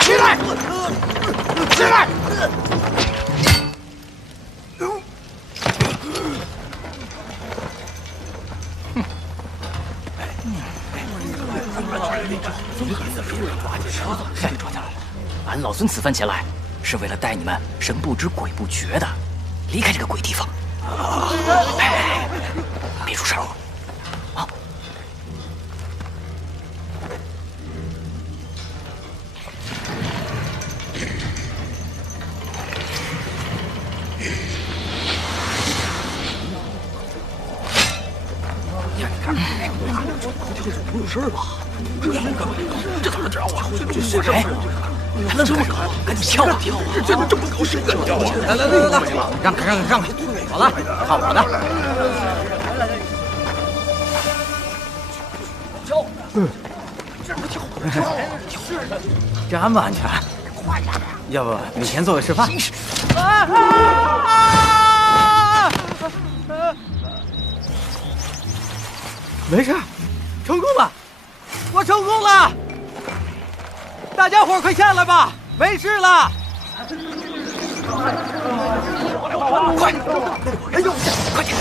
起来！起来！俺老孙此番前来，是为了带你们神不知鬼不觉的离开这个鬼地方。别出声啊！不有事吧？这怎么着啊？这谁？还能这么高？赶紧跳啊跳啊！这这么高，谁敢跳啊？来，让开！好了，看我的！跳！这么安全，要不你先做个示范？没事，成功了，我成功了！大家伙快下来吧，没事了。快！哎呦，快点！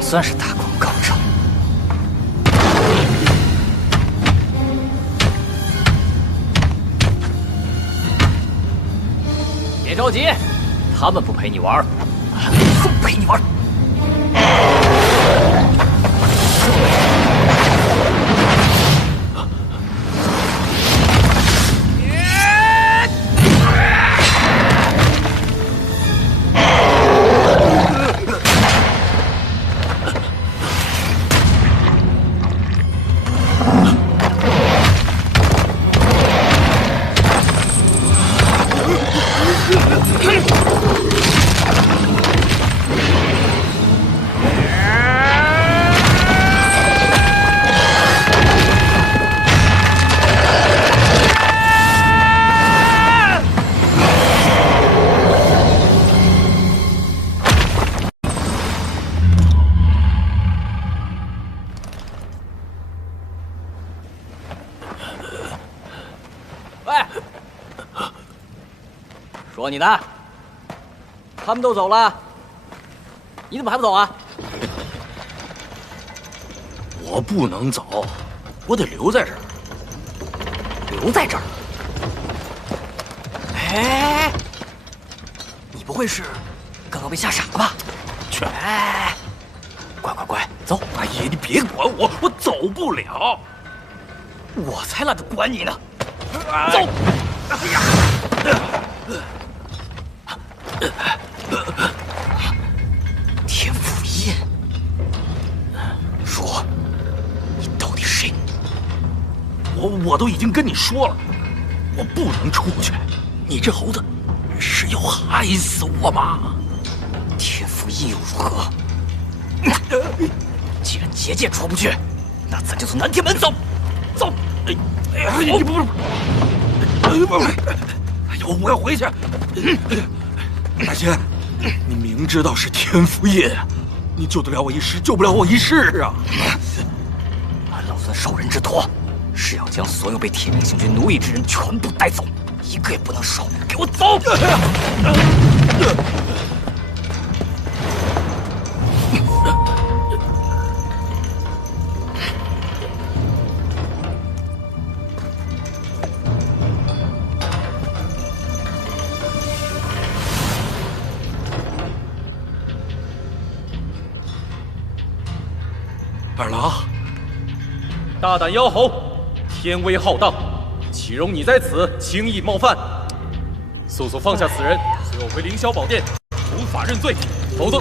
算是大功告成。别着急，他们不陪你玩，俺不陪你玩。说你的，他们都走了，你怎么还不走啊？我不能走，我得留在这儿。留在这儿？哎，你不会是刚刚被吓傻了吧？去！哎，乖，走！哎呀，你别管我，我走不了。我才懒得管你呢！走！哎呀！天府印，说，你到底是谁？我都已经跟你说了，我不能出去。你这猴子是要害死我吗？天府府印又如何？既然结界出不去，那咱就从南天门走。走！你不，哎呦，我要回去。大仙，你明知道是天符印，你救得了我一时，救不了我一世啊！俺老孙受人之托，是要将所有被铁明星君奴役之人全部带走，一个也不能少。给我走！二郎，大胆妖猴，天威浩荡，岂容你在此轻易冒犯？速速放下此人，随我回凌霄宝殿，伏法认罪，否则……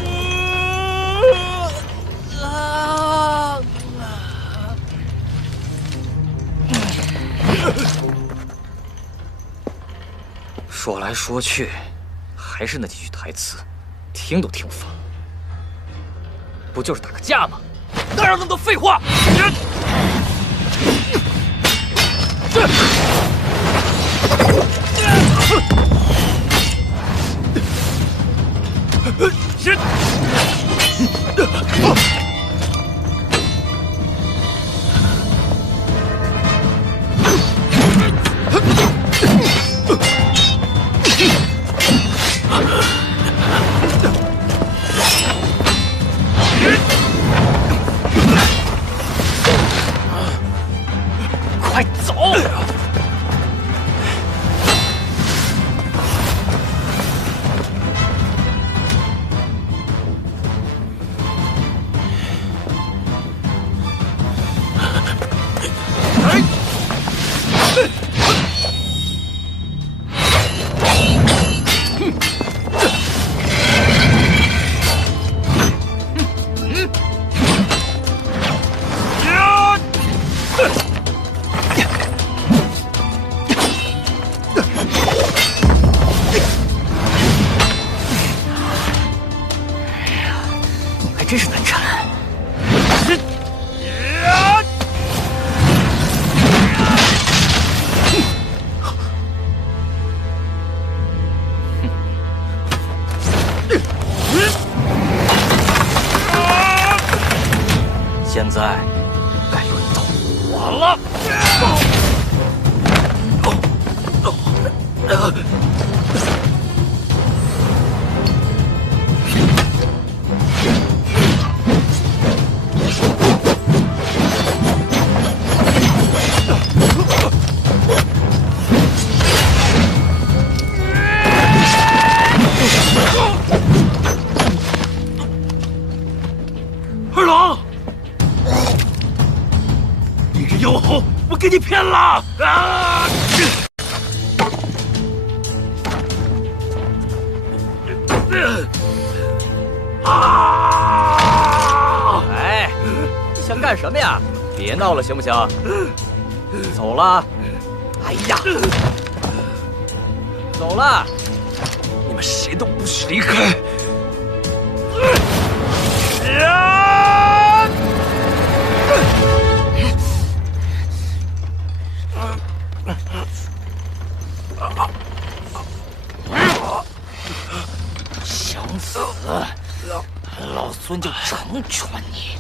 说来说去，还是那几句台词，听都听烦。不就是打个架吗？哪有那么多废话？快走！真是难缠。现在该轮到我了。二郎，你这妖猴，我给你骗了啊！哎，你想干什么呀？别闹了，行不行？走了。哎呀，走了。你们谁都不许离开！想死，老孙就成全你。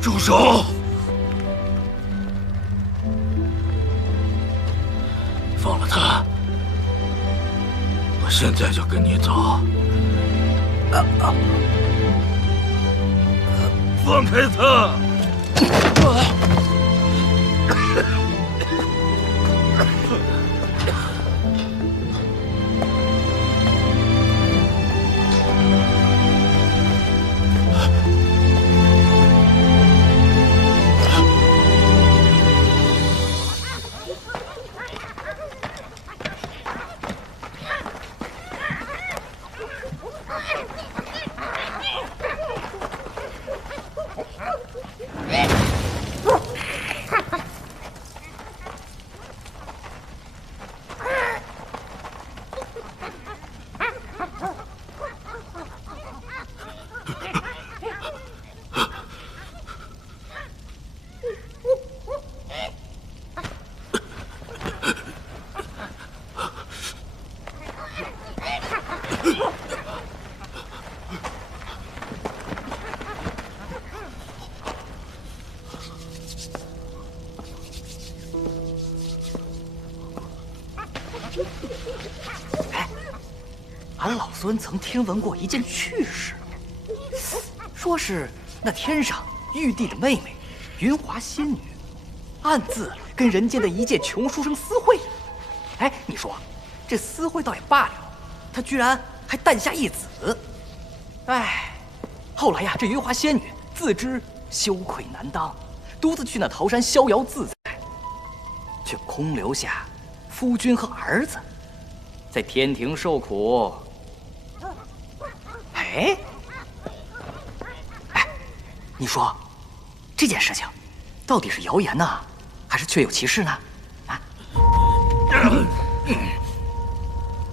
住手！放了他，我现在就跟你走。放开他！俺老孙曾听闻过一件趣事，说是那天上玉帝的妹妹云华仙女，暗自跟人间的一介穷书生私会。哎，你说这私会倒也罢了，她居然还诞下一子。哎，后来呀，这云华仙女自知羞愧难当，独自去那桃山逍遥自在，却空留下夫君和儿子，在天庭受苦。哎，你说这件事情到底是谣言呢，还是确有其事呢？啊！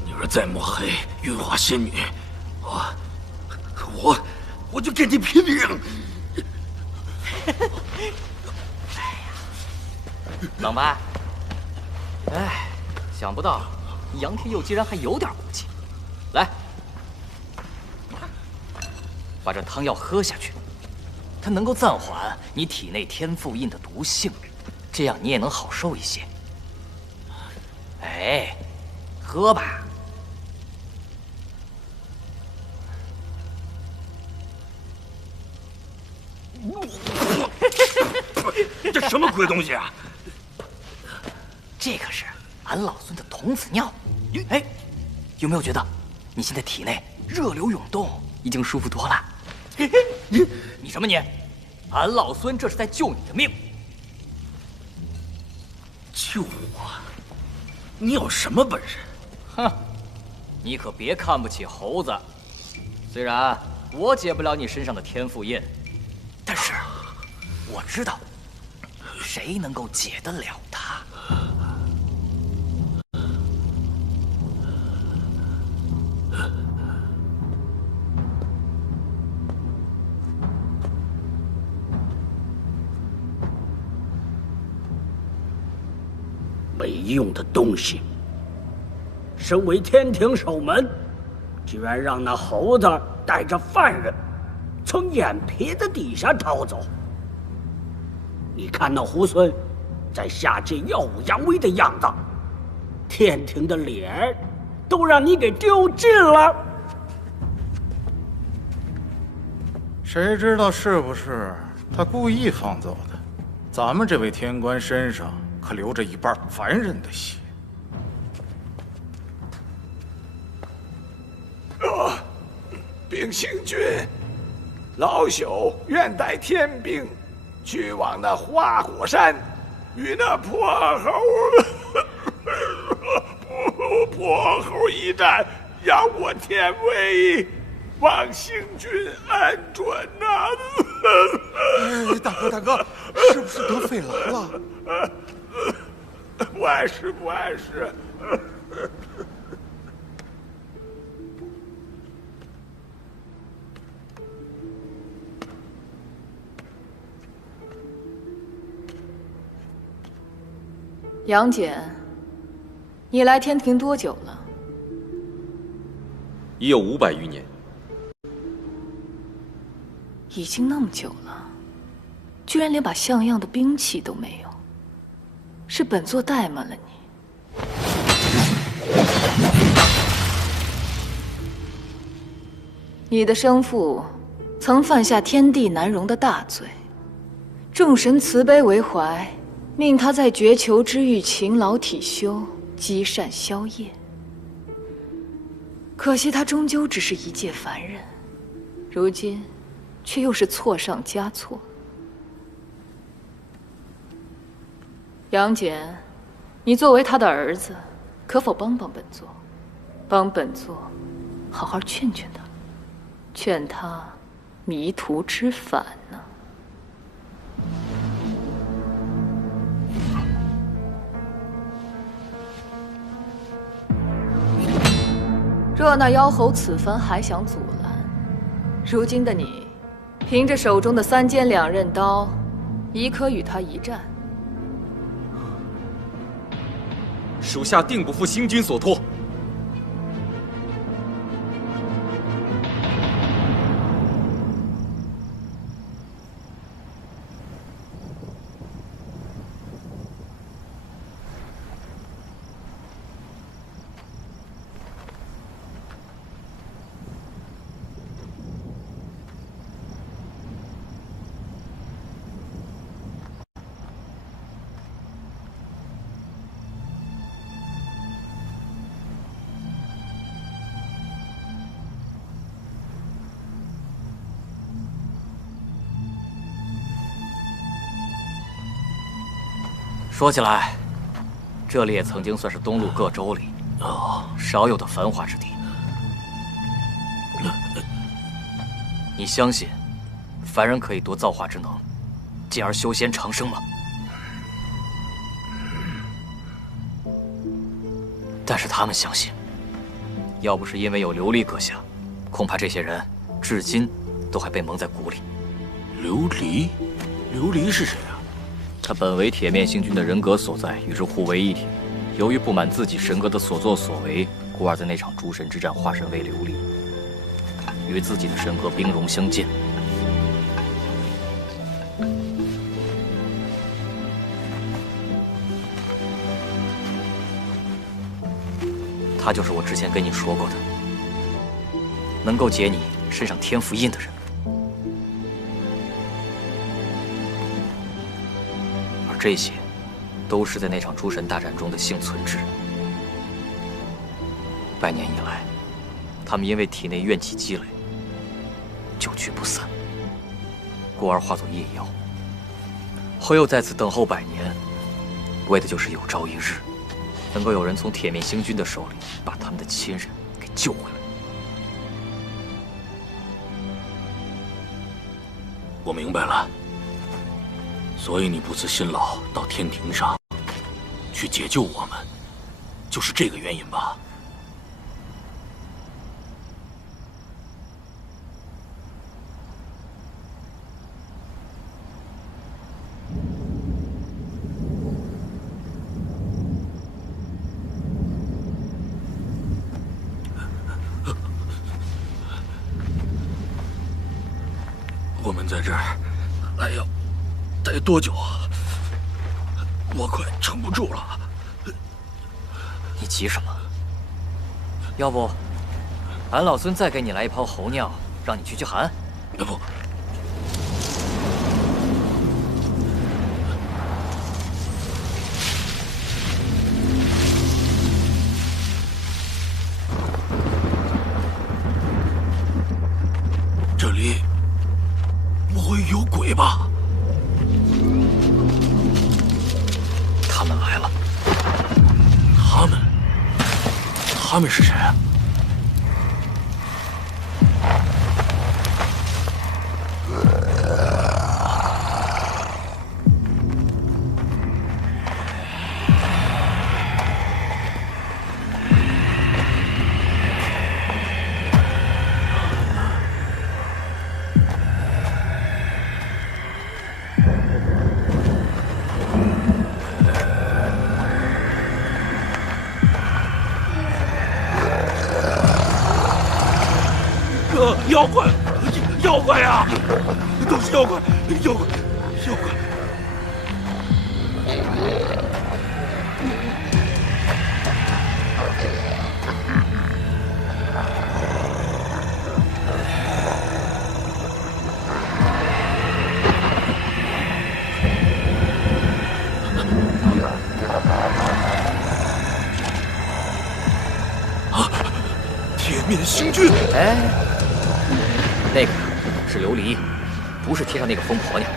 你若再抹黑云华仙女，我就跟你拼命！冷白，哎，想不到你杨天佑竟然还有点骨气。来，把这汤药喝下去，它能够暂缓你体内天赋印的毒性，这样你也能好受一些。哎，喝吧。这什么鬼东西啊！这可是俺老孙的童子尿。哎，有没有觉得你现在体内热流涌动，已经舒服多了？你什么你？俺老孙这是在救你的命。救我？你有什么本事？哼，你可别看不起猴子。虽然我解不了你身上的天赋印，但是我知道谁能够解得了它。没用的东西！身为天庭守门，居然让那猴子带着犯人从眼皮子底下逃走。你看那猢狲在下界耀武扬威的样子，天庭的脸都让你给丢尽了。谁知道是不是他故意放走的？咱们这位天官身上可流着一半凡人的血。禀行君，老朽愿带天兵去往那花果山，与那破猴一战，扬我天威，望行君恩准呐！大哥，是不是得肺痨了？不碍事，不碍事。杨戬，你来天庭多久了？已有500余年。已经那么久了，居然连把像样的兵器都没有，是本座怠慢了你。你的生父曾犯下天地难容的大罪，众神慈悲为怀，命他在绝求之域勤劳体修，积善消业。可惜他终究只是一介凡人，如今却又是错上加错。杨戬，你作为他的儿子，可否帮帮本座，帮本座好好劝劝他，劝他迷途知返呢？若那妖猴此番还想阻拦，如今的你，凭着手中的3尖2刃刀，已可与他一战。属下定不负星君所托。说起来，这里也曾经算是东陆各州里少有的繁华之地。你相信凡人可以夺造化之能，进而修仙长生吗？但是他们相信，要不是因为有琉璃阁下，恐怕这些人至今都还被蒙在鼓里。琉璃，琉璃是谁啊？他本为铁面星君的人格所在，与之互为一体。由于不满自己神格的所作所为，故而在那场诸神之战化身为琉璃，与自己的神格兵戎相见。他就是我之前跟你说过的，能够解你身上天符印的人。而这些，都是在那场诸神大战中的幸存之人。百年以来，他们因为体内怨气积累，久聚不散，故而化作夜妖。后又在此等候百年，为的就是有朝一日，能够有人从铁面星君的手里把他们的亲人给救回来。我明白了，所以你不辞辛劳到天庭上去解救我们，就是这个原因吧？我们在这儿还要待多久啊？我快撑不住了。你急什么？要不，俺老孙再给你来一泡猴尿，让你驱驱寒？不，这里不会有鬼吧？他们来了。他们是谁啊？妖怪，妖怪呀！都是妖怪，妖怪，妖怪！啊！铁面星君！哎。那个是琉璃，不是天上那个疯婆娘。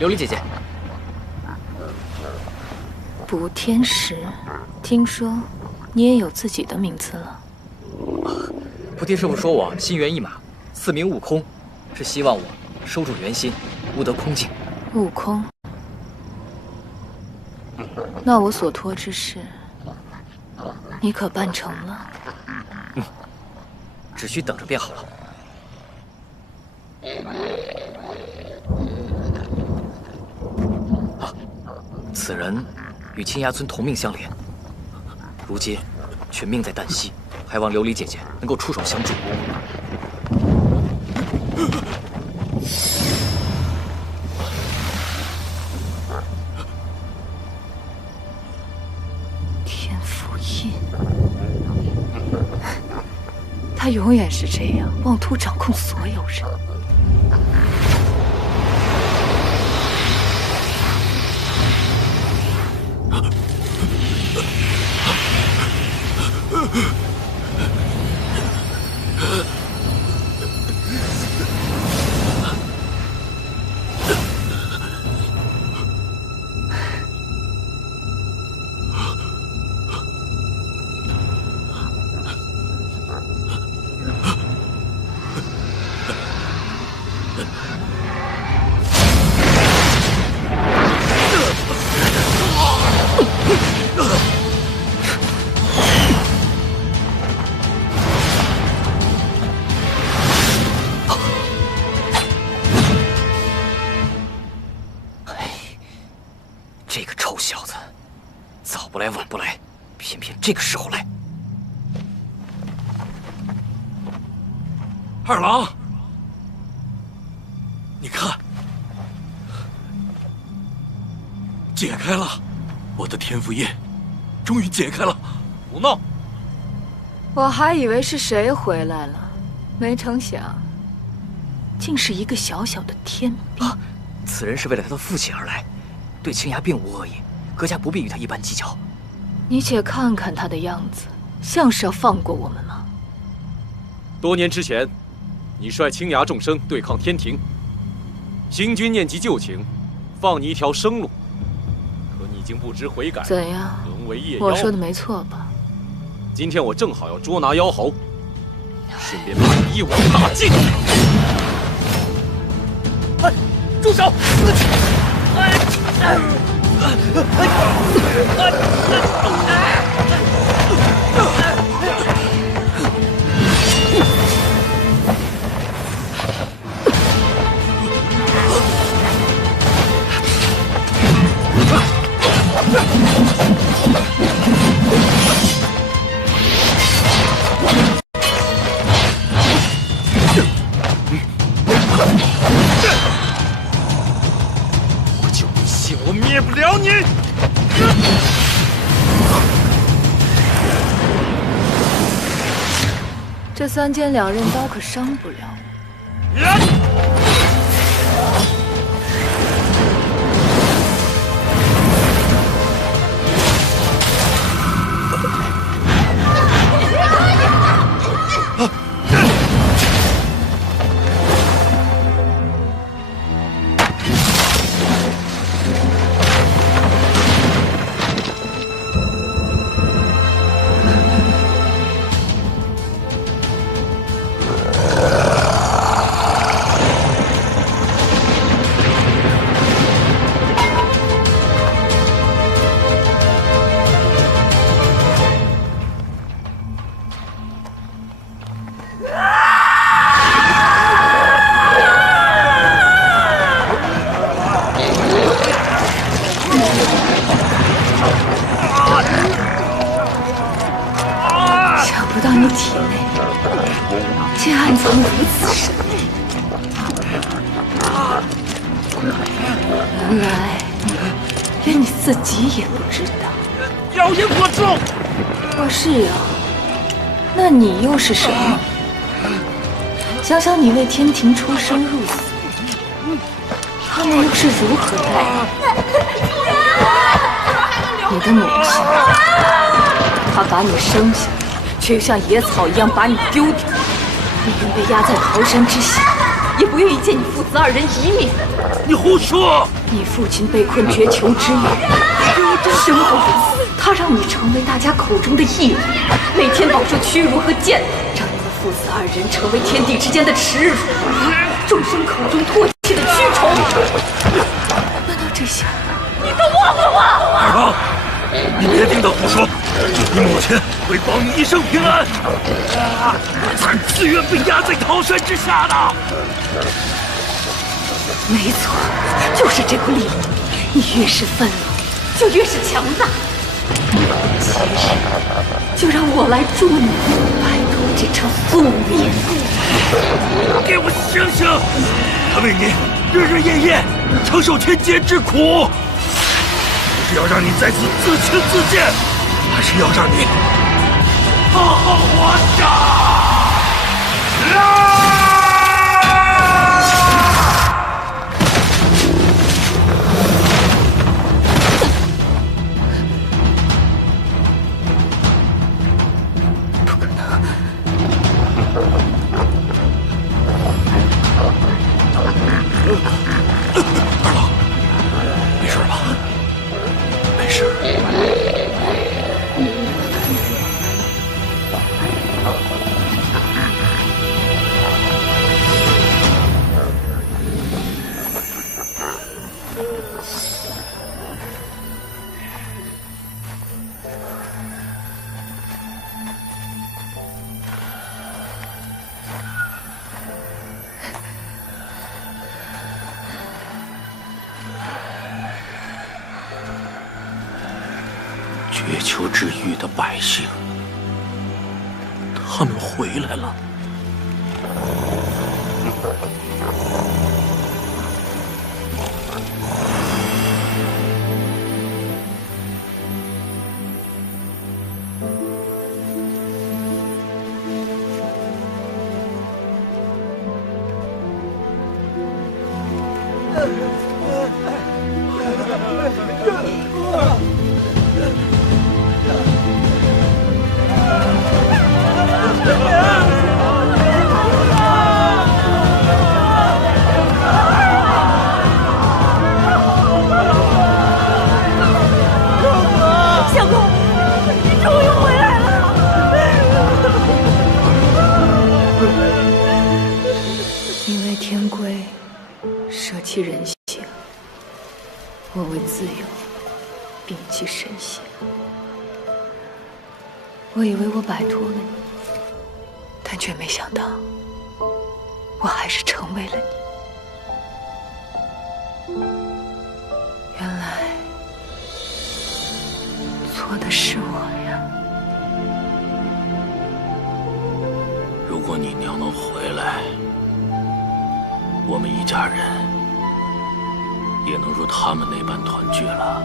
琉璃姐姐，补天石，听说你也有自己的名字了。菩提师傅说我心猿意马，赐名悟空，是希望我收住元心，悟得空境。悟空，那我所托之事，你可办成了？只需等着便好了。啊，此人与青崖村同命相连，如今却命在旦夕，还望琉璃姐姐能够出手相助。天符印。他永远是这样，妄图掌控所有人。来晚不来，偏偏这个时候来。二郎，你看，解开了，我的天赋页终于解开了。胡闹！我还以为是谁回来了，没成想，竟是一个小小的天兵。此人是为了他的父亲而来，对青崖并无恶意，阁下不必与他一般计较。你且看看他的样子，像是要放过我们吗？多年之前，你率青崖众生对抗天庭，星君念及旧情，放你一条生路。可你已经不知悔改，怎样？沦为夜妖。我说的没错吧？今天我正好要捉拿妖猴，顺便把你一网打尽。住手！我灭不了你！这3尖2刃刀可伤不了我。原来，连你自己也不知道。妖焰火中！哦，是啊，那你又是什么？想想你为天庭出生入死，他们又是如何待你？你的母亲，她把你生下，却又像野草一样把你丢掉。你愿被压在桃山之下，也不愿意见你父子2人一面。你胡说！你父亲被困绝囚之狱，生不如死，他让你成为大家口中的异类，每天饱受屈辱和践踏，让你们父子2人成为天地之间的耻辱，众生口中唾弃的蛆虫。难道这些你都忘了吗？二郎，你别听他胡说，你母亲会保你一生平安，我才自愿被压在桃山之下的。没错，就是这股力量，你越是愤怒，就越是强大。其实，就让我来助你摆脱这场宿命。给我醒醒！他为你日日夜夜承受天劫之苦，是要让你在此自轻自贱，还是要让你好好活着？二郎，没事吧？没事。月球之域的百姓，他们回来了。我为自由摒弃身血。我以为我摆脱了你，但却没想到，我还是成为了你。原来错的是我呀！如果你娘能回来，我们一家人也能如他们那般团聚了。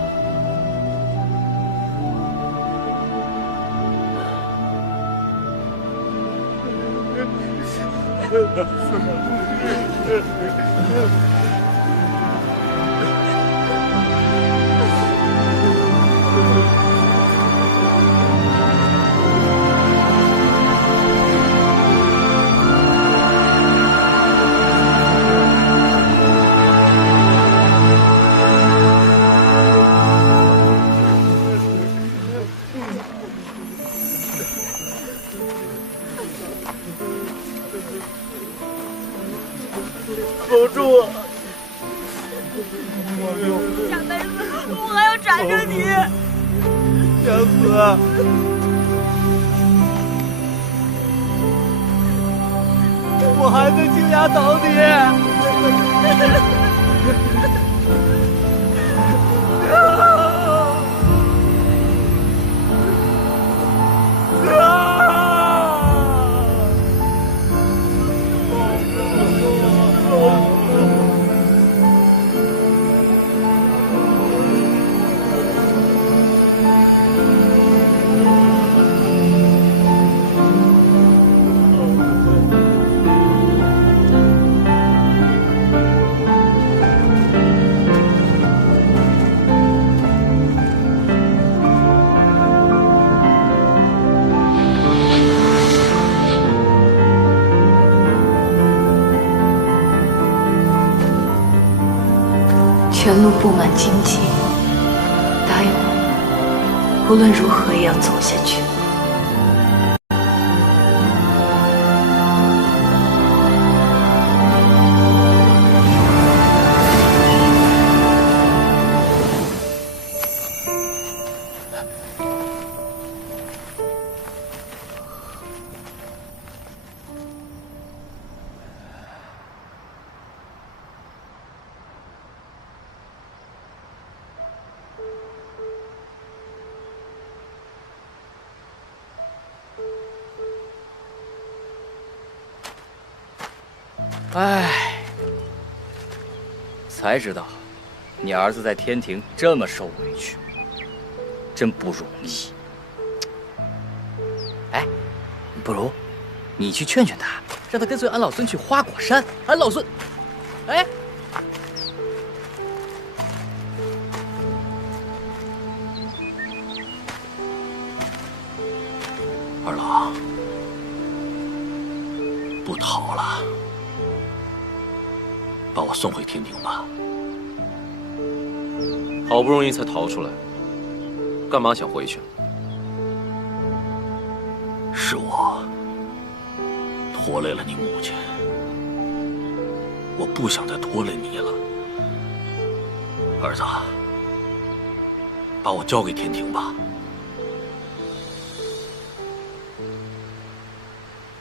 守住啊！小妹子，我还要缠着你。杨子，我还能倾家倒地。全路布满荆棘，答应我，无论如何也要走下去。唉，才知道你儿子在天庭这么受委屈，真不容易。哎，不如你去劝劝他，让他跟随安老孙去花果山。安老孙，哎，二郎，不逃了。把我送回天庭吧。好不容易才逃出来，干嘛想回去？是我拖累了你母亲，我不想再拖累你了。儿子，把我交给天庭吧。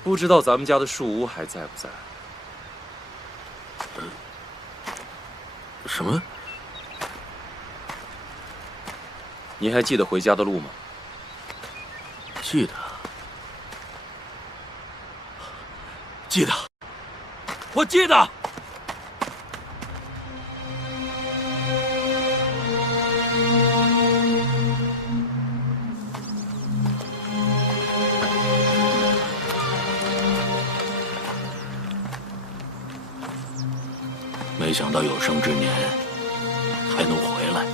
不知道咱们家的树屋还在不在？什么？你还记得回家的路吗？记得，我记得。没想到有生之年还能回来。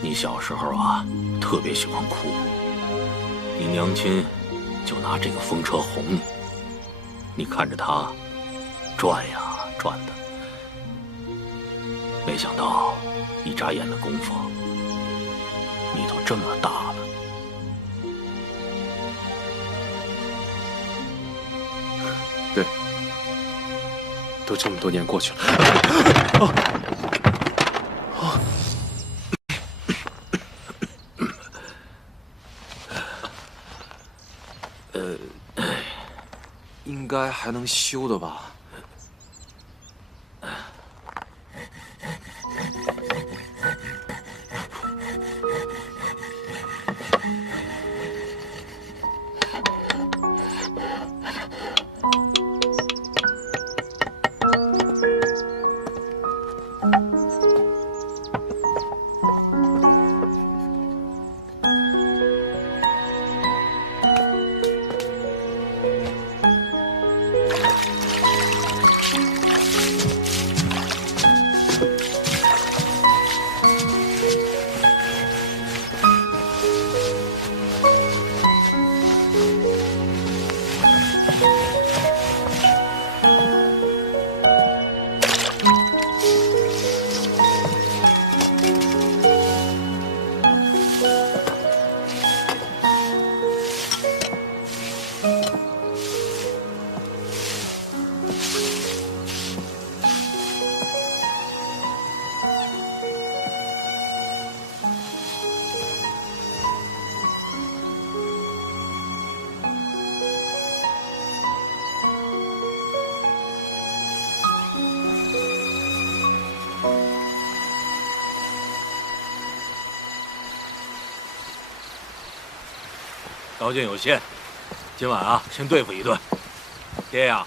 你小时候啊，特别喜欢哭，你娘亲就拿这个风车哄你，你看着它转呀转的，没想到一眨眼的功夫，你都这么大了。对，都这么多年过去了。应该还能修的吧？条件有限，今晚啊，先对付一顿。爹呀，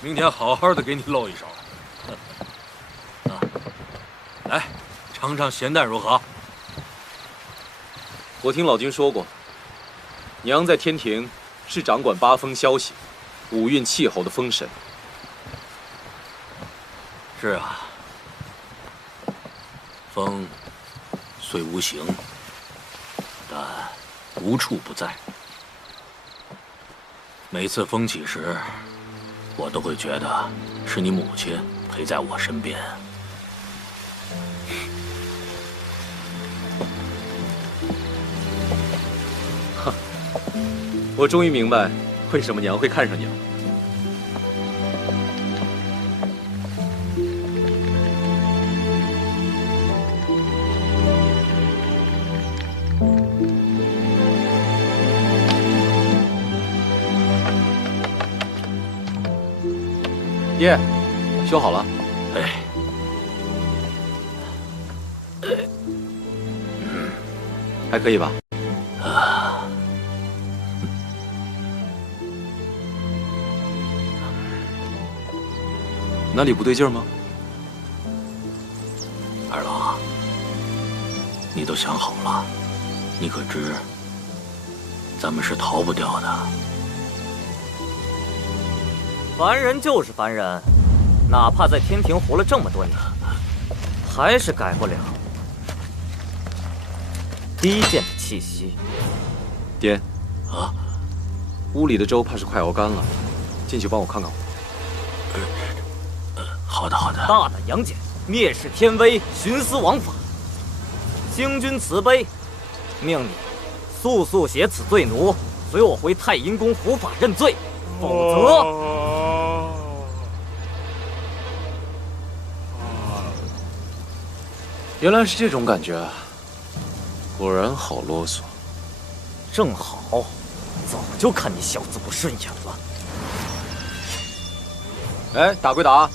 明天好好的给你露一手。来，尝尝咸蛋如何？我听老君说过，娘在天庭是掌管八风消息、五运气候的风神。是啊，风虽无形，但无处不在。每次风起时，我都会觉得是你母亲陪在我身边。哼，我终于明白为什么娘会看上你了。爹，修好了。哎，还可以吧？啊，哪里不对劲儿吗？二郎，你都想好了？你可知，咱们是逃不掉的。凡人就是凡人，哪怕在天庭活了这么多年，还是改不了低贱的气息。爹，啊，屋里的粥怕是快熬干了，进去帮我看看。好的，好的。大胆杨戬，蔑视天威，徇私枉法。星君慈悲，命你速速写此罪奴，随我回太阴宫伏法认罪，否则……原来是这种感觉啊！果然好啰嗦。正好，早就看你小子不顺眼了。哎，打归打，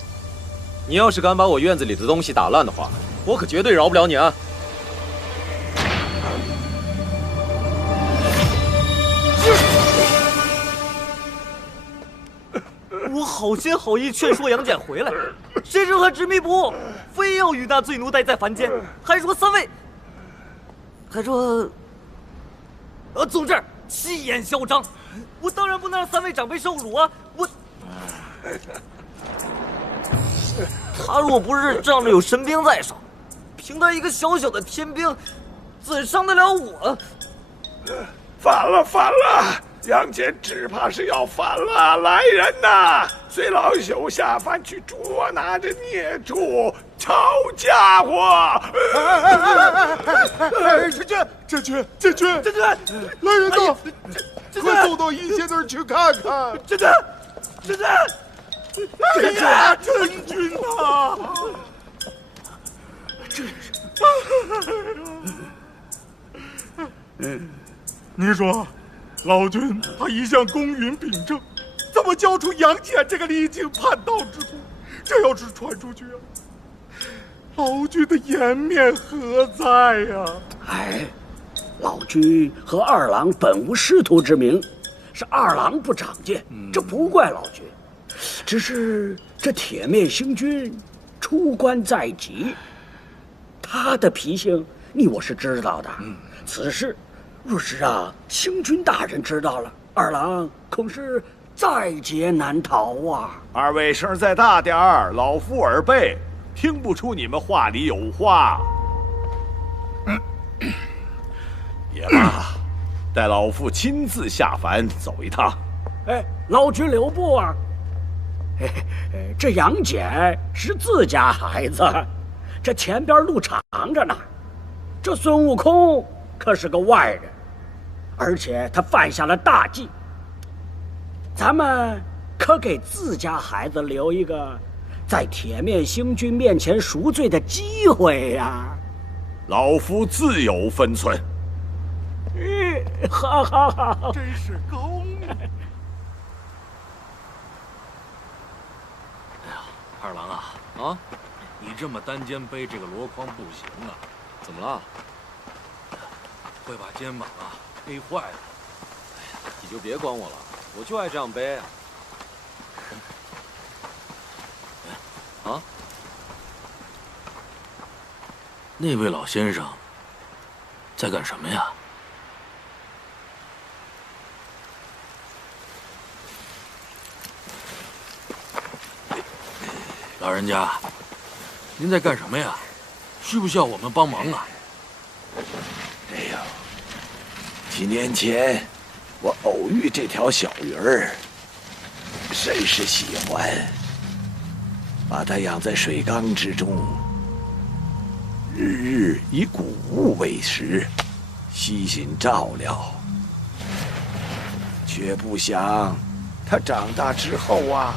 你要是敢把我院子里的东西打烂的话，我可绝对饶不了你啊！我好心好意劝说杨戬回来，谁知他执迷不悟，非要与那罪奴待在凡间，还说三位，还说，总之气焰嚣张，我当然不能让三位长辈受辱啊！他若不是仗着有神兵在手，凭他一个小小的天兵，怎伤得了我？反了！杨戬只怕是要反了！来人呐，随老朽下凡去捉拿这孽畜！抄家伙！这君，来人呐，快送到一仙那儿去看看！真君啊！你说，老君他一向公允秉正，怎么教出杨戬这个离经叛道之徒？这要是传出去啊，老君的颜面何在呀？老君和二郎本无师徒之名，是二郎不长进，这不怪老君。只是这铁面星君出关在即，他的脾性你我是知道的。此事若是让星君大人知道了，二郎恐是在劫难逃啊！二位声再大点儿，老夫耳背，听不出你们话里有话。也罢，待老夫亲自下凡走一趟。老君留步啊！这杨戬是自家孩子，这前边路长着呢。这孙悟空可是个外人，而且他犯下了大忌。咱们可给自家孩子留一个在铁面星君面前赎罪的机会呀！老夫自有分寸。好，真是高明。二郎啊，你这么单肩背这个箩筐不行啊！怎么了？会把肩膀背坏了。你就别管我了，我就爱这样背。那位老先生在干什么呀？老人家，您在干什么呀？需不需要我们帮忙啊？几年前，我偶遇这条小鱼儿，甚是喜欢，把它养在水缸之中，日日以谷物为食，悉心照料。却不想，它长大之后啊，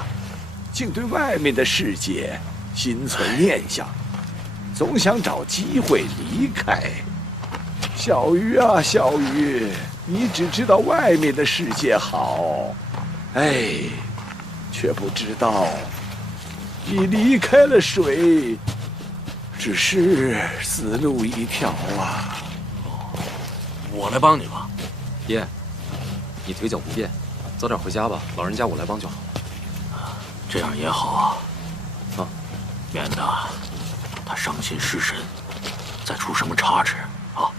竟对外面的世界心存念想，总想找机会离开。小鱼啊，小鱼，你只知道外面的世界好，却不知道你离开了水，只是死路一条啊！我来帮你吧，爹，你腿脚不便，早点回家吧。老人家我来帮就好。这样也好啊，免得他伤心失神，再出什么差池啊！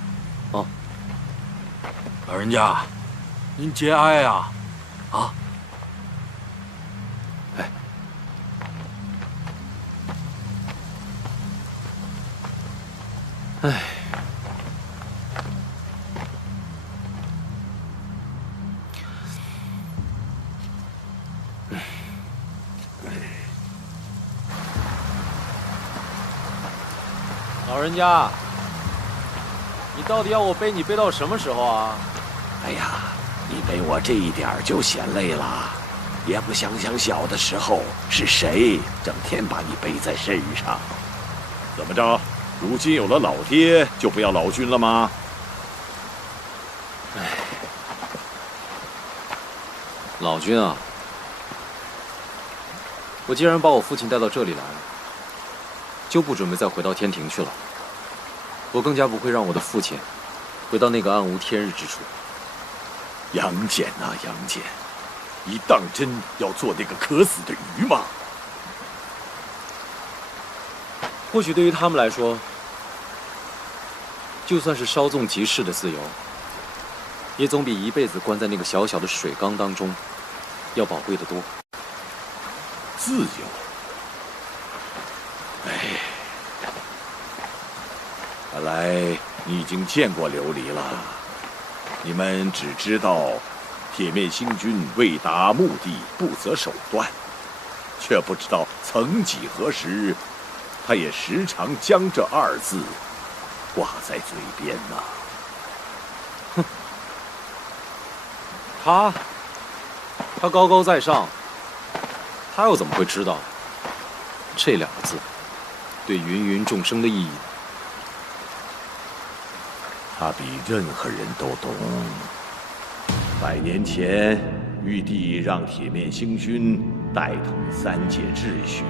老人家，您节哀啊！唉。老人家，你到底要我背你背到什么时候啊？哎呀，你背我这一点就嫌累了，也不想想小的时候是谁整天把你背在身上。怎么着？如今有了老爹，就不要老君了吗？唉，老君啊，我既然把我父亲带到这里来了，就不准备再回到天庭去了。我更加不会让我的父亲回到那个暗无天日之处。杨戬啊，杨戬，你当真要做那个可死的鱼吗？或许对于他们来说，就算是稍纵即逝的自由，也总比一辈子关在那个小小的水缸当中要宝贵得多。自由？哎，看来你已经见过琉璃了。你们只知道铁面星君为达目的不择手段，却不知道曾几何时，他也时常将这二字挂在嘴边呐。哼，他高高在上，他又怎么会知道这两个字对芸芸众生的意义？他比任何人都懂。100年前，玉帝让铁面星君代统3界秩序，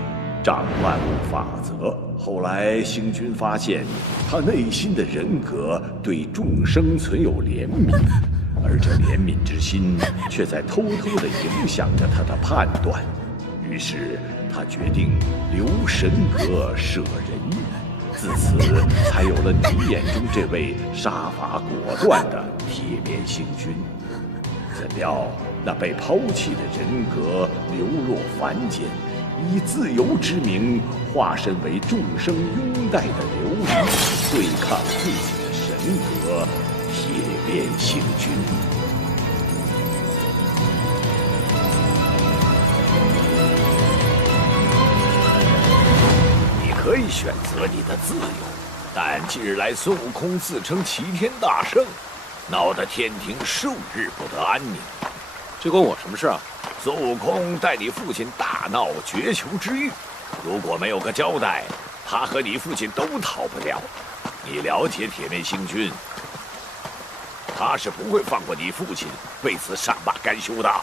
掌万物法则。后来，星君发现他内心的人格对众生存有怜悯，而这怜悯之心却在偷偷地影响着他的判断。于是，他决定留神格，舍人意。自此，才有了你眼中这位杀伐果断的铁面星君。怎料那被抛弃的人格流落凡间，以自由之名化身为众生拥戴的琉璃，对抗自己的神格铁面星君。可以选择你的自由，但近日来孙悟空自称齐天大圣，闹得天庭数日不得安宁。这关我什么事啊？孙悟空带你父亲大闹绝球之域，如果没有个交代，他和你父亲都逃不掉。你了解铁面星君，他是不会放过你父亲，为此善罢甘休的。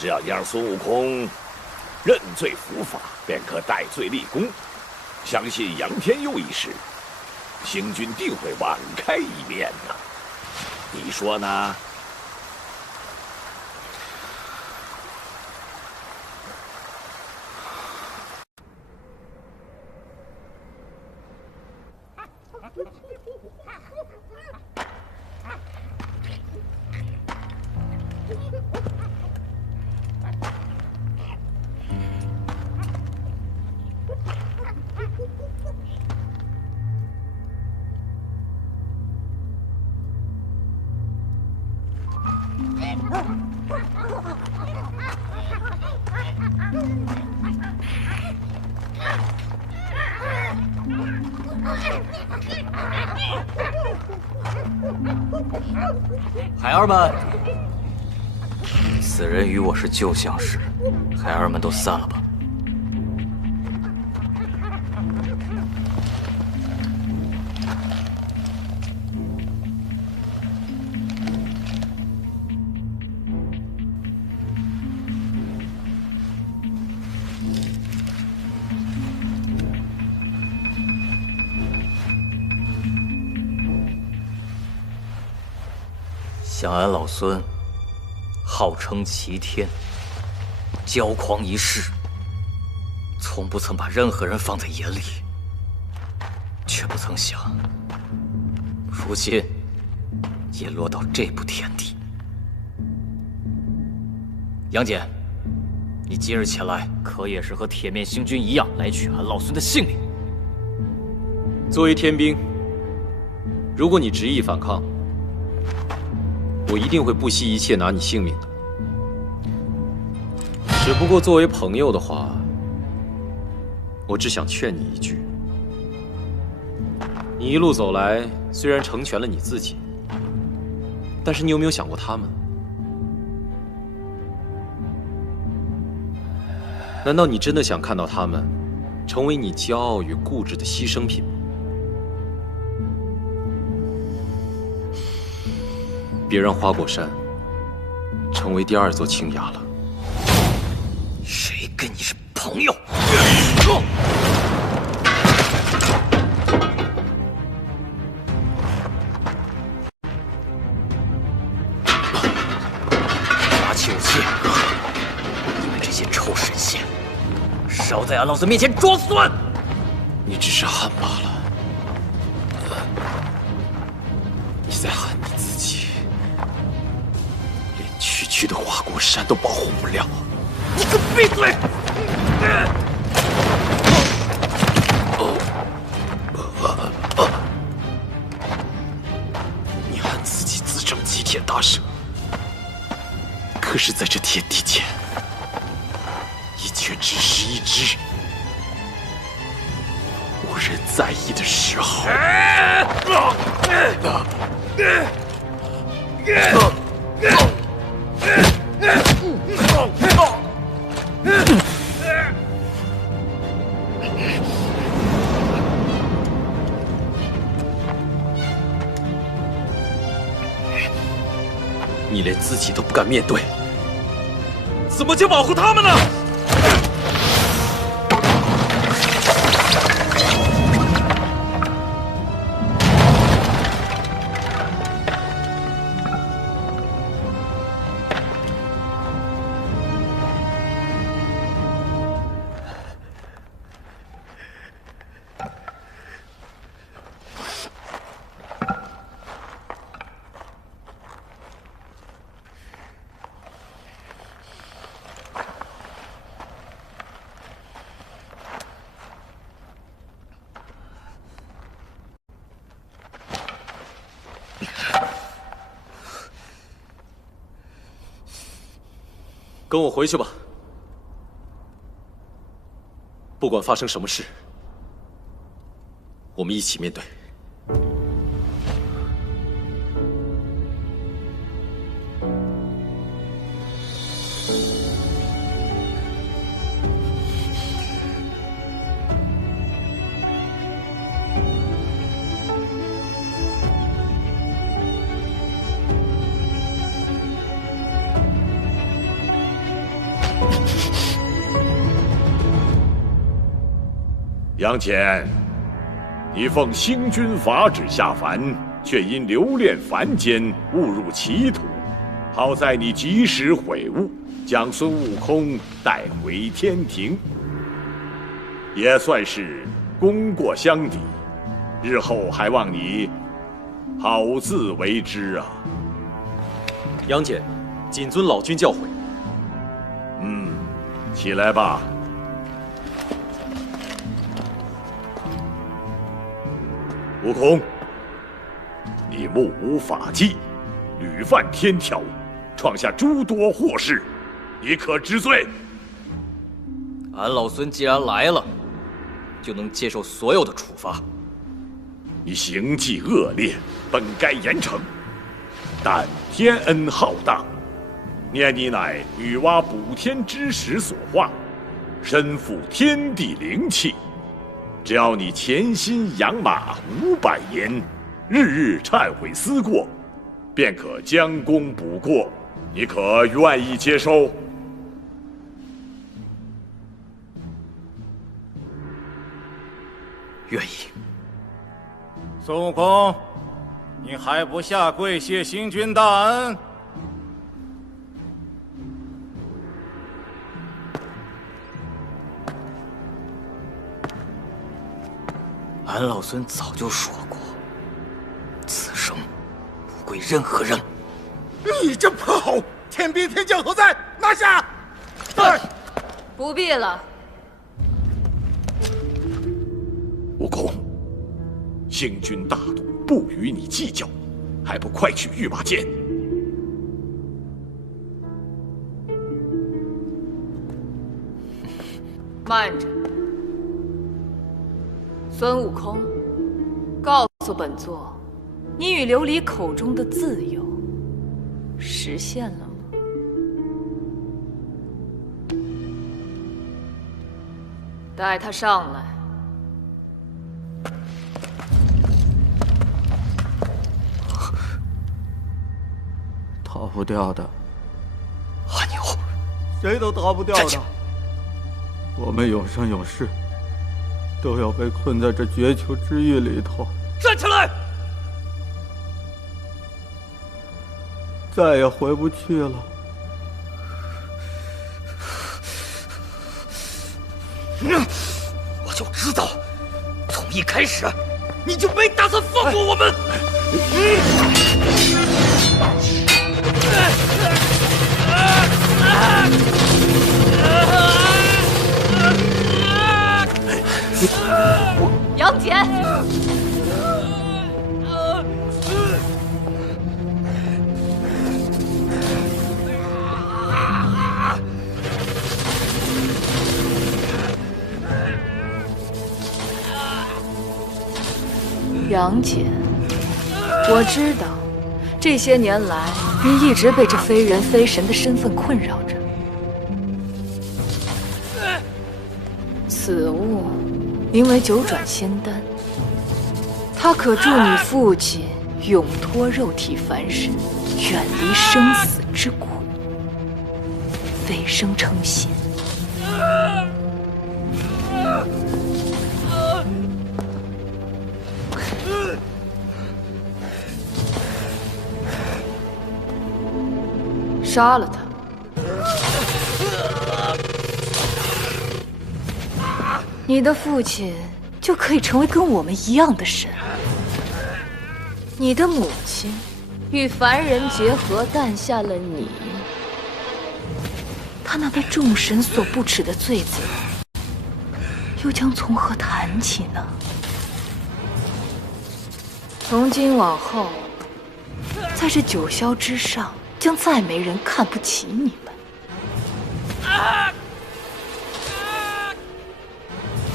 只要你让孙悟空认罪伏法，便可戴罪立功。相信杨天佑一事，星君定会网开一面的。你说呢？孩儿们，此人与我是旧相识，孩儿们都散了吧。想俺老孙号称齐天，骄狂一世，从不曾把任何人放在眼里，却不曾想，如今也落到这步田地。杨戬，你今日前来，可也是和铁面星君一样来取俺老孙的性命。作为天兵，如果你执意反抗，我一定会不惜一切拿你性命的。只不过作为朋友的话，我只想劝你一句：你一路走来，虽然成全了你自己，但是你有没有想过他们？难道你真的想看到他们成为你骄傲与固执的牺牲品吗？别让花果山成为第二座青崖了。谁跟你是朋友？拿起武器！你们这些臭神仙，少在俺老孙面前装孙！你只是喊罢了，你在喊你自己，连区区的花果山都保护不了。你给我闭嘴！你喊自己自称齐天大圣，可是在这天地间，一切只是一只无人在意的时候。你连自己都不敢面对，怎么就保护他们呢？跟我回去吧，不管发生什么事，我们一起面对。杨戬，你奉星君法旨下凡，却因留恋凡间，误入歧途。好在你及时悔悟，将孙悟空带回天庭，也算是功过相抵。日后还望你好自为之啊！杨戬，谨遵老君教诲。起来吧。悟空，你目无法纪，屡犯天条，创下诸多祸事，你可知罪？俺老孙既然来了，就能接受所有的处罚。你行迹恶劣，本该严惩，但天恩浩荡，念你乃女娲补天之时所化，身负天地灵气。只要你潜心养马500年，日日忏悔思过，便可将功补过。你可愿意接受？愿意。孙悟空，你还不下跪谢星君大恩？俺老孙早就说过，此生不归任何人。你这泼猴！天兵天将何在？拿下！不必了。悟空，星君大度，不与你计较，还不快去御马监？慢着，孙悟空，告诉本座，你与琉璃口中的自由实现了吗？带他上来。逃不掉的，阿牛，谁都逃不掉的。我们有生有世，都要被困在这绝球之域里头。站起来！再也回不去了。我就知道，从一开始你就没打算放过我们。杨戬，杨戬，我知道，这些年来你一直被这非人非神的身份困扰着。此物名为九转仙丹，它可助你父亲永脱肉体凡身，远离生死之苦，飞升成仙。杀了他！你的父亲就可以成为跟我们一样的神。你的母亲与凡人结合，诞下了你。他那被众神所不齿的罪责，又将从何谈起呢？从今往后，在这九霄之上，将再没人看不起你们。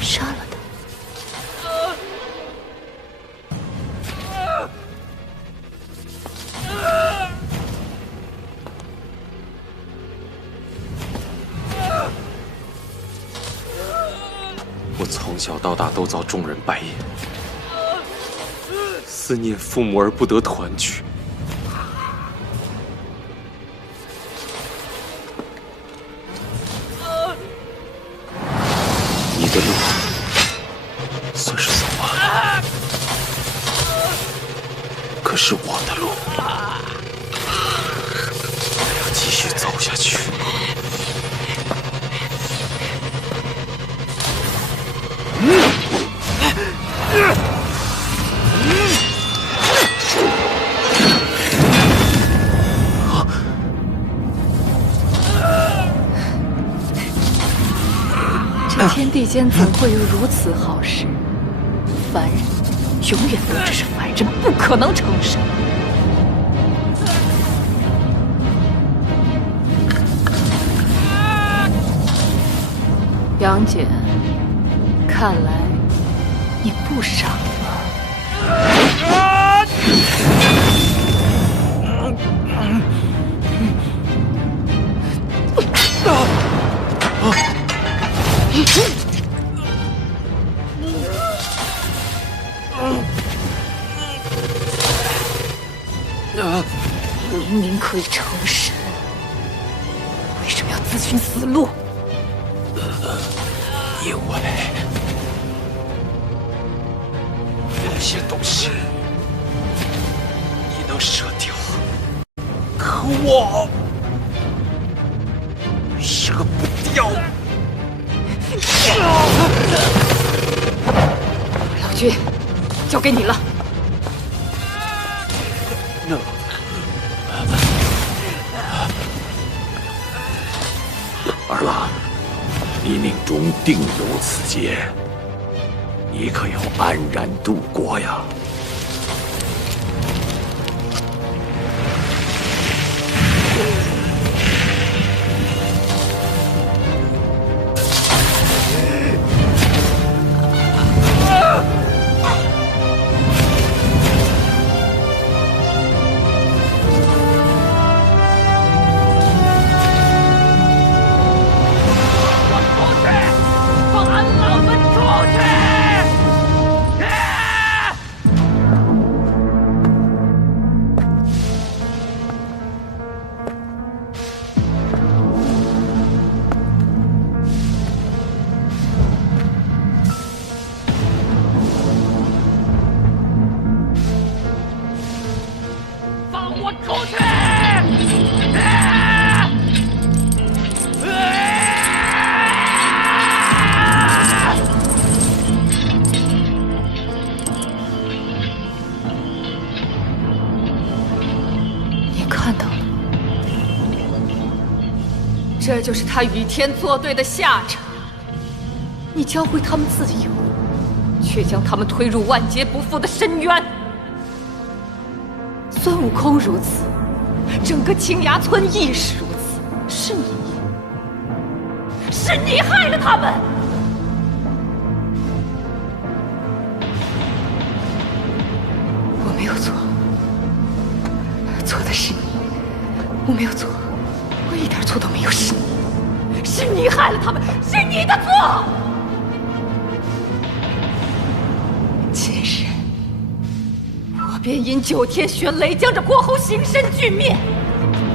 杀了他！我从小到大都遭众人白眼，思念父母而不得团聚。你的路算是走完了，可是我的路还要继续走下去。这天地间怎会有如此好事？凡人永远都只是凡人，不可能成神。杨戬，看来你不傻了。明明可以成神，为什么要自寻死路？因为有些东西你能舍掉，可我舍不掉。老君，交给你了。二郎，你命中定有此劫，你可要安然度过呀！这就是他与天作对的下场。你教会他们自由，却将他们推入万劫不复的深渊。孙悟空如此，整个青崖村亦是如此。是你害了他们。我没有错，错的是你。我没有错。我一点错都没有，是你害了他们，是你的错。今日，我便引9天玄雷将这国侯形神俱灭。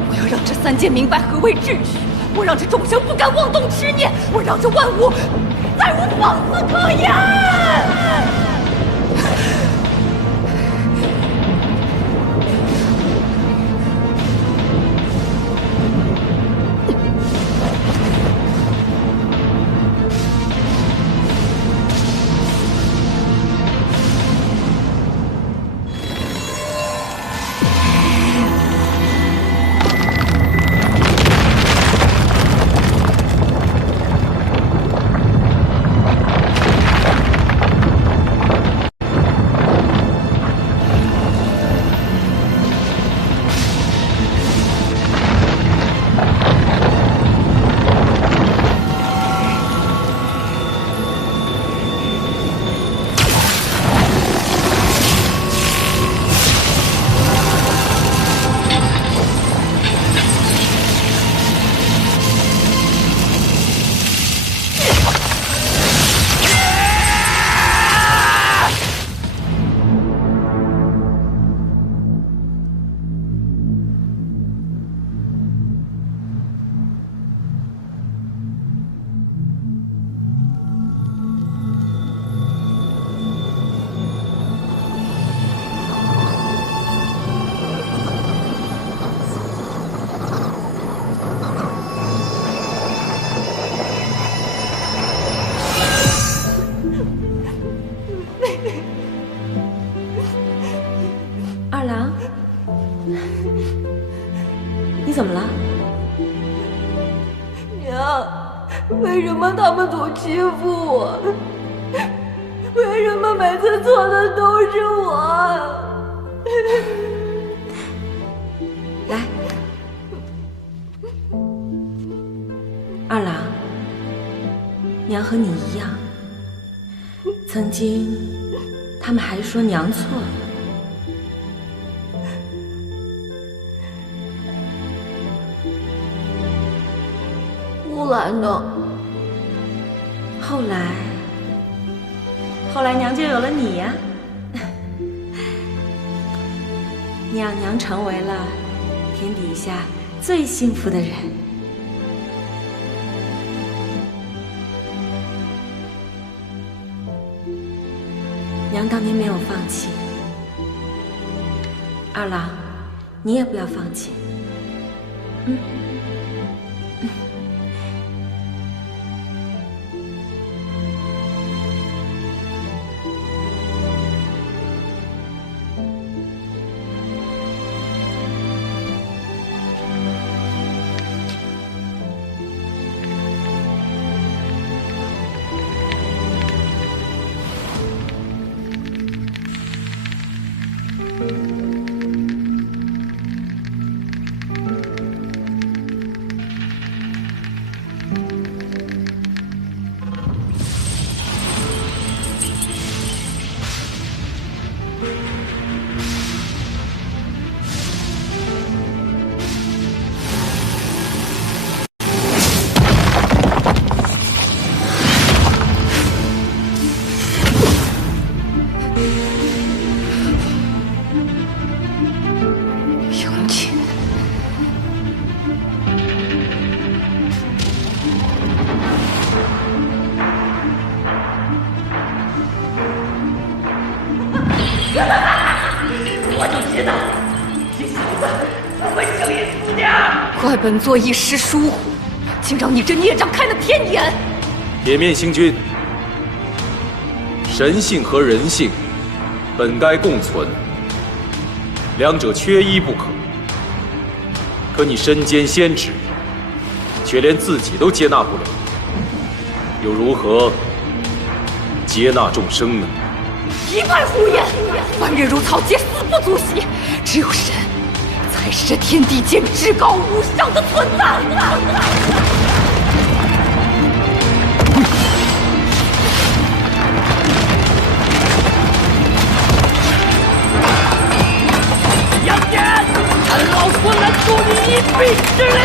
我要让这3界明白何为秩序，我让这众生不敢妄动执念，我让这万物再无放肆可言。二郎，你怎么了？娘，为什么他们总欺负我？为什么每次错的都是我？来，二郎，娘和你一样，曾经他们还说娘错了。乌兰呢？后来娘就有了你呀。你让娘成为了天底下最幸福的人。娘当年没有放弃，二郎，你也不要放弃。怪本座一时疏忽，竟让你这孽障开了天眼。铁面星君，神性和人性本该共存，两者缺一不可。可你身兼仙职，却连自己都接纳不了，又如何接纳众生呢？一派胡言！凡人如草芥，死不足惜。只有神，才是这天地间至高无上的存在。杨戬，俺老孙来助你一臂之力！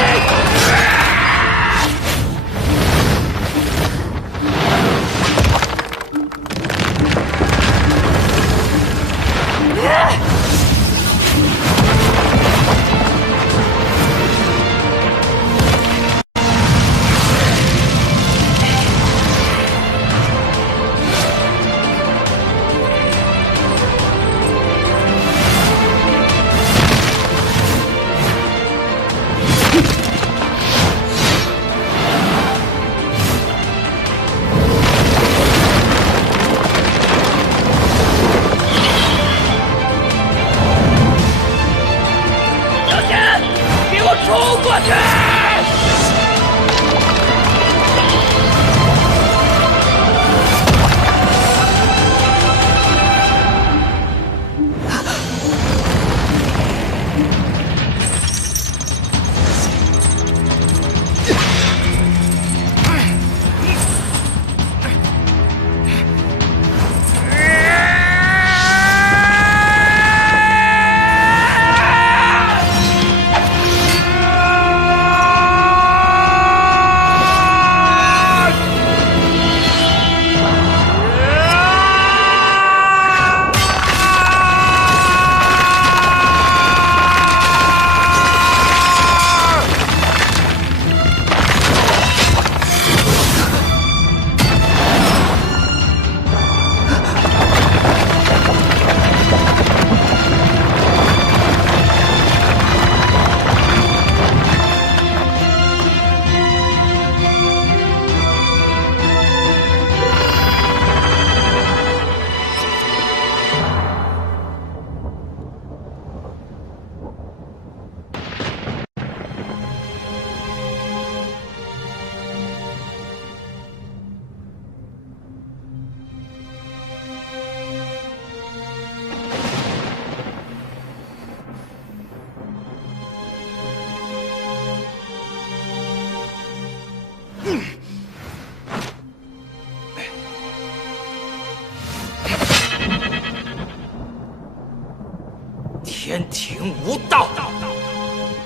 天庭无道，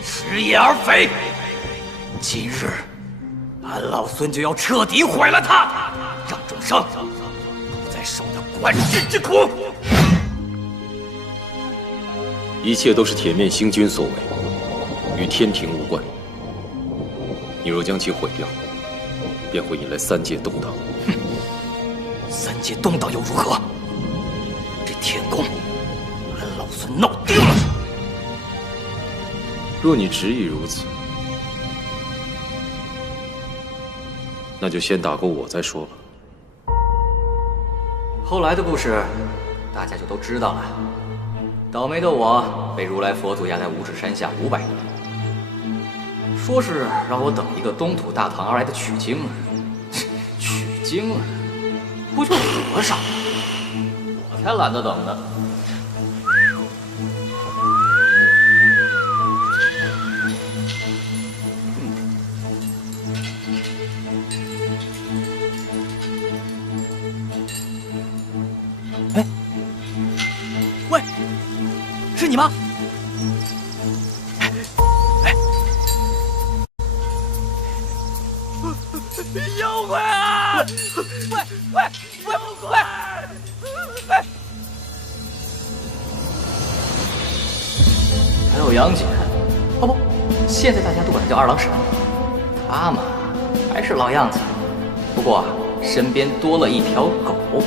食言而肥。今日，俺老孙就要彻底毁了他，让众生不再受那官制之苦。一切都是铁面星君所为，与天庭无关。你若将其毁掉，便会引来三界动荡。哼，三界动荡又如何？这天宫，俺老孙闹定了。若你执意如此，那就先打过我再说吧。后来的故事，大家就都知道了。倒霉的我被如来佛祖压在五指山下500年，说是让我等一个东土大唐而来的取经儿。取经儿，不就是和尚？我才懒得等呢。喂，是你吗？妖怪啊！喂！还有杨戬，哦不，现在大家都管他叫二郎神。他嘛，还是老样子，不过身边多了一条狗。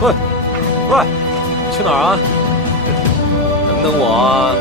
喂，喂，去哪儿啊？等等我啊！